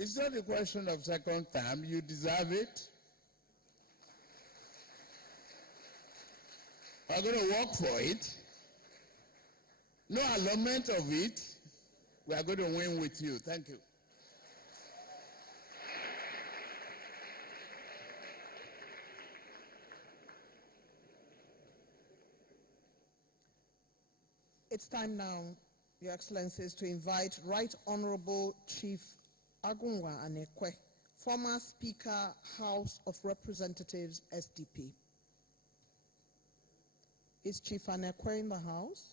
It's not a question of second term. You deserve it. I'm going to work for it. No allotment of it. We are going to win with you. Thank you. It's time now, Your Excellencies, to invite Right Honorable Chief Agunwa Anekwe, former Speaker, House of Representatives, SDP. Is Chief Anekwe in the house?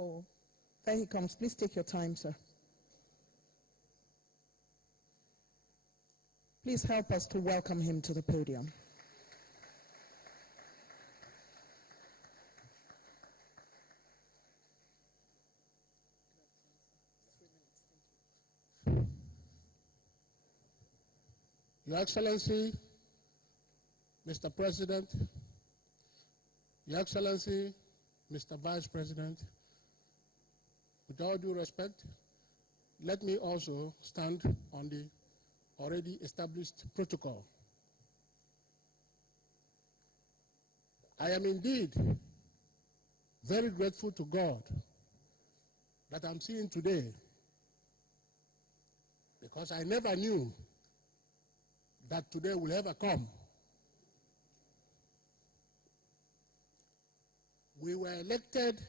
Oh, there he comes. Please take your time, sir. Please help us to welcome him to the podium. Your Excellency, Mr. President, Your Excellency, Mr. Vice President, with all due respect, let me also stand on the already established protocol. I am indeed very grateful to God that I'm seeing today, because I never knew that today will ever come. We were elected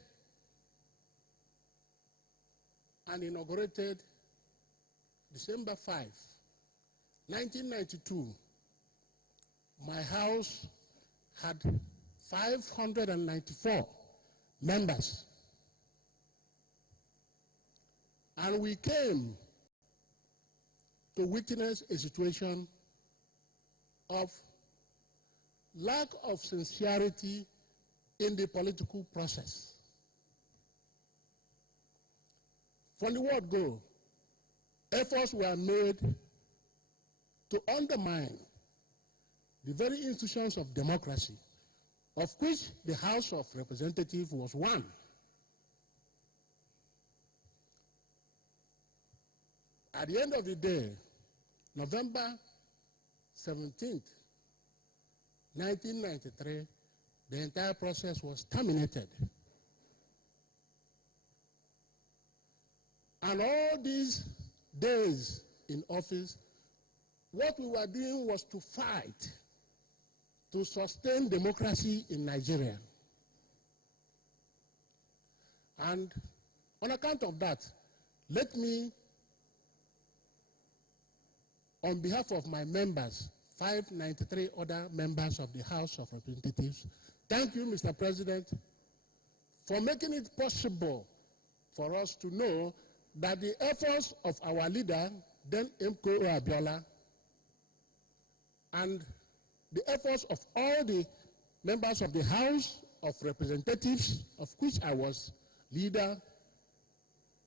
and inaugurated December 5, 1992. My house had 594 members. And we came to witness a situation of lack of sincerity in the political process. From the word go, efforts were made to undermine the very institutions of democracy, of which the House of Representatives was one. At the end of the day, November 17th, 1993, the entire process was terminated. And all these days in office, what we were doing was to fight to sustain democracy in Nigeria. And on account of that, let me, on behalf of my members, 593 other members of the House of Representatives, thank you, Mr. President, for making it possible for us to know that the efforts of our leader, then Abiola, and the efforts of all the members of the House of Representatives, of which I was leader,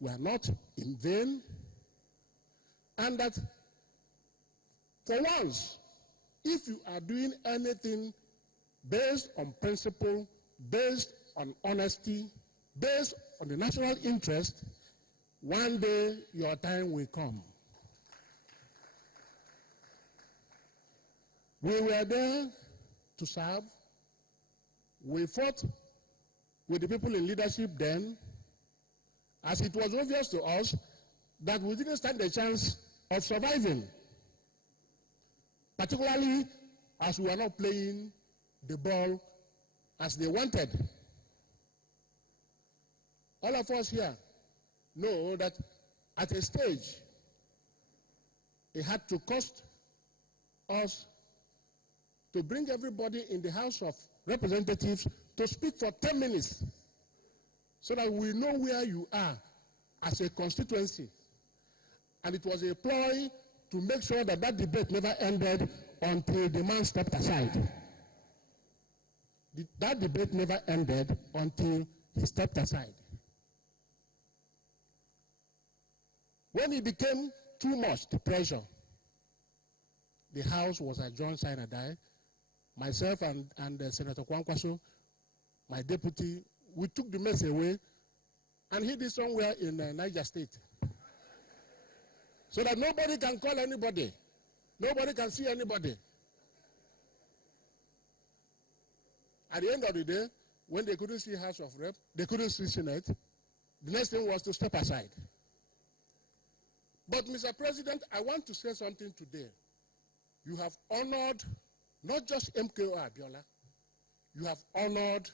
were not in vain, and that for once, if you are doing anything based on principle, based on honesty, based on the national interest, one day your time will come. We were there to serve. We fought with the people in leadership then, as it was obvious to us that we didn't stand a chance of surviving, particularly as we were not playing the ball as they wanted. All of us here know that at a stage, it had to cost us to bring everybody in the House of Representatives to speak for 10 minutes so that we know where you are as a constituency. And it was a ploy to make sure that that debate never ended until the man stepped aside. That debate never ended until he stepped aside. When it became too much, the pressure, the House was adjourned sine die, myself and Senator Kwankwaso, my deputy, we took the mess away and hid it somewhere in Niger State. So that nobody can call anybody. Nobody can see anybody. At the end of the day, when they couldn't see House of Rep, they couldn't see Senate, the next thing was to step aside. But, Mr. President, I want to say something today. You have honored not just MKO Abiola, you have honored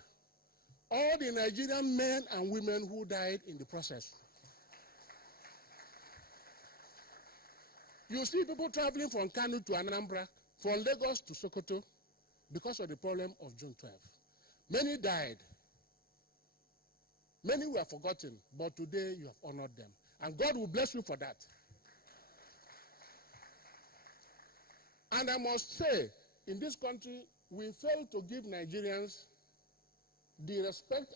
all the Nigerian men and women who died in the process. You see people traveling from Kano to Anambra, from Lagos to Sokoto, because of the problem of June 12. Many died. Many were forgotten, but today you have honored them. And God will bless you for that. And I must say, in this country, we fail to give Nigerians the respect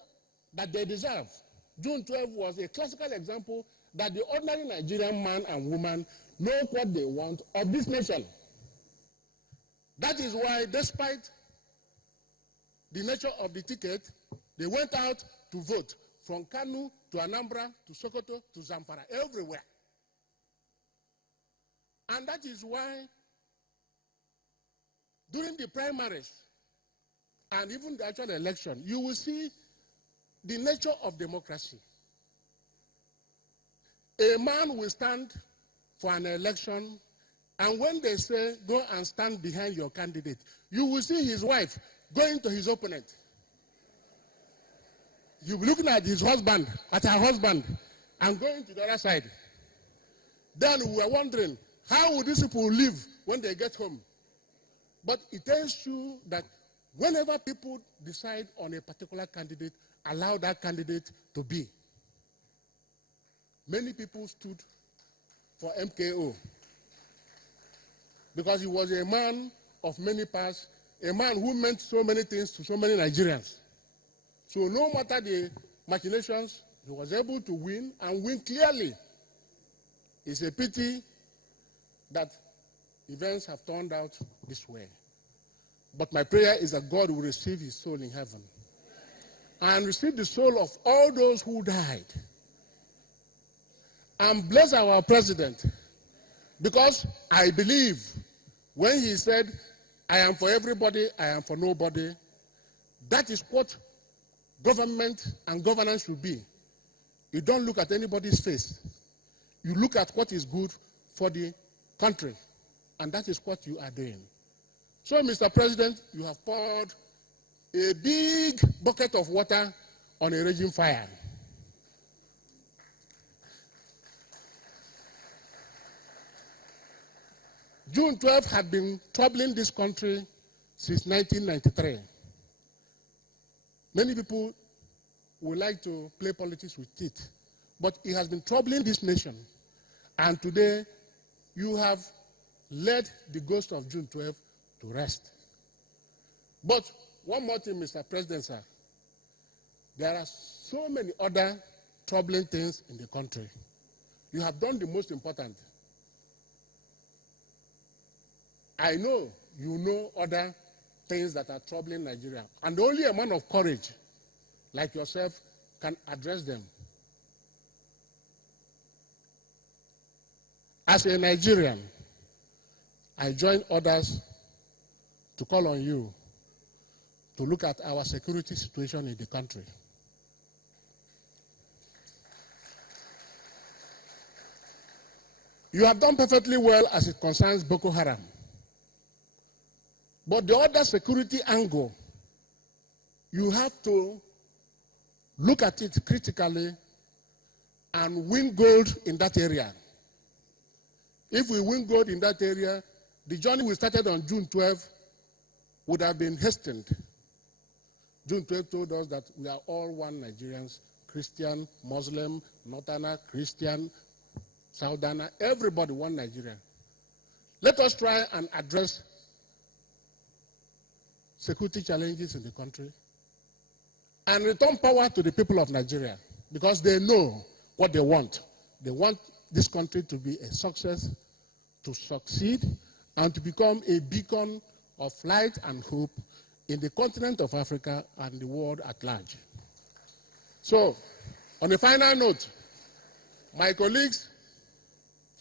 that they deserve. June 12 was a classical example that the ordinary Nigerian man and woman know what they want of this nation. That is why, despite the nature of the ticket, they went out to vote from Kano to Anambra to Sokoto to Zamfara, everywhere. And that is why during the primaries and even the actual election, you will see the nature of democracy. A man will stand for an election, and when they say, go and stand behind your candidate, you will see his wife going to his opponent. You'll be looking at his husband, at her husband, and going to the other side. Then we are wondering, how will these people live when they get home? But it tells you that whenever people decide on a particular candidate, allow that candidate to be. Many people stood for MKO because he was a man of many parts, a man who meant so many things to so many Nigerians. So no matter the machinations, he was able to win and win clearly. It's a pity that events have turned out this way. But my prayer is that God will receive his soul in heaven and receive the soul of all those who died. And bless our president, because I believe when he said, I am for everybody, I am for nobody, that is what government and governance should be. You don't look at anybody's face. You look at what is good for the country, and that is what you are doing. So, Mr. President, you have poured a big bucket of water on a raging fire. June 12 had been troubling this country since 1993. Many people would like to play politics with it, but it has been troubling this nation. And today, you have led the ghost of June 12 to rest. But one more thing, Mr. President, sir. There are so many other troubling things in the country. You have done the most important. I know you know other things that are troubling Nigeria, and only a man of courage like yourself can address them. As a Nigerian, I join others to call on you to look at our security situation in the country. You have done perfectly well as it concerns Boko Haram. But the other security angle, you have to look at it critically and win gold in that area. If we win gold in that area, the journey we started on June 12 would have been hastened. June 12 told us that we are all one Nigerians, Christian, Muslim, Northerner, Christian, Southerner, everybody one Nigerian. Let us try and address security challenges in the country and return power to the people of Nigeria, because they know what they want. They want this country to be a success, to succeed, and to become a beacon of light and hope in the continent of Africa and the world at large. So, on a final note, my colleagues,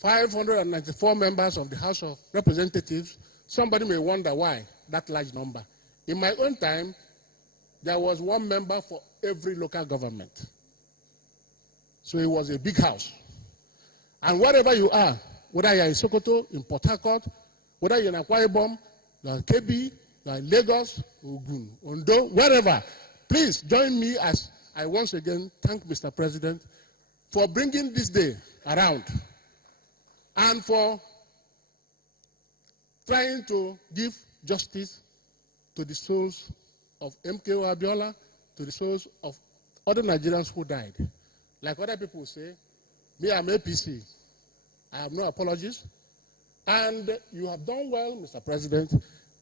594 members of the House of Representatives, somebody may wonder why that large number. In my own time, there was one member for every local government. So it was a big house. And wherever you are, whether you're in Sokoto, in Port Harcourt, whether you're in Akwa Ibom, you're in Kebbi, you're in Lagos, Ogun, Ondo, wherever, please join me as I once again thank Mr. President for bringing this day around and for trying to give justice to the souls of MKO Abiola, to the souls of other Nigerians who died. Like other people say, me, I'm APC. I have no apologies. And you have done well, Mr. President,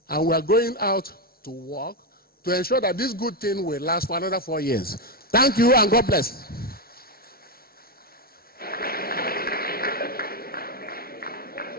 and we are going out to work to ensure that this good thing will last for another 4 years. Thank you, and God bless.